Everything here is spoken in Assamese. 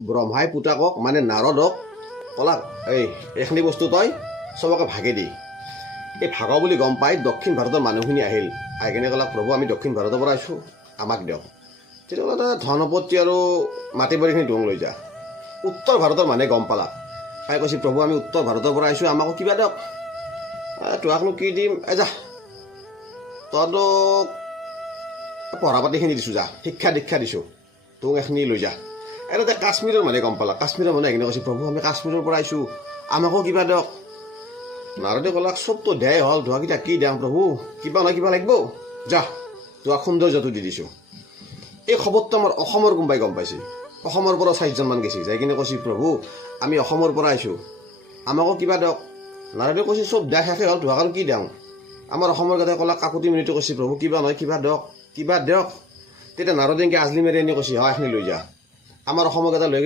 ব্ৰহ্মাই পুতাকক মানে নাৰদক ক'লাক এইখিনি বস্তু তই চবকে ভাগে দি এই ভাগ বুলি গম পাই দক্ষিণ ভাৰতৰ মানুহখিনি আহিল আহি কিনে ক'লাক প্ৰভু আমি দক্ষিণ ভাৰতৰ পৰা আহিছোঁ আমাক দিয়ক তেতিয়াহ'লে ধন সম্পত্তি আৰু মাটি বাৰীখিনি দোং লৈ যা উত্তৰ ভাৰতৰ মানুহে গম পালাক পাই কৈছে প্ৰভু আমি উত্তৰ ভাৰতৰ পৰা আহিছোঁ আমাকো কিবা দিয়ক তোহাকনো কি দিম যা তহঁতক পঢ়া পাতিখিনি দিছোঁ যা শিক্ষা দীক্ষা দিছোঁ তোক এইখিনি লৈ যা এনেতে কাশ্মীৰৰ মানুহে গম পালাক কাশ্মীৰৰ মানুহে এইখিনি কৈছে প্ৰভু আমি কাশ্মীৰৰ পৰা আহিছোঁ আমাকো কিবা দিয়ক নাৰদে ক'লাক চবতো দেয়াই হ'ল তোহাকেইটা কি দিয়াম প্ৰভু কিবা নহয় কিবা লাগিব যা তোহাক সৌন্দৰ্যটো দি দিছোঁ এই খবৰটো আমাৰ অসমৰ কোনোবাই গম পাইছে অসমৰ পৰা 4জনমান গৈছে যাই কিনে কৈছে প্ৰভু আমি অসমৰ পৰা আহিছোঁ আমাকো কিবা দিয়ক নাৰদে কৈছে চব দিয়া শেষে হ'ল তোহাক আৰু কি দিওঁ আমাৰ অসমৰ কথা ক'লাক কাকতি মিনতি কৈছে প্ৰভু কিবা নহয় কিবা দিয়ক তেতিয়া নাৰদে এনেকৈ আজলি মাৰি এনে কৈছে হয় এইখিনি লৈ যা আমাৰ অসমৰ কথা লৈ কিনে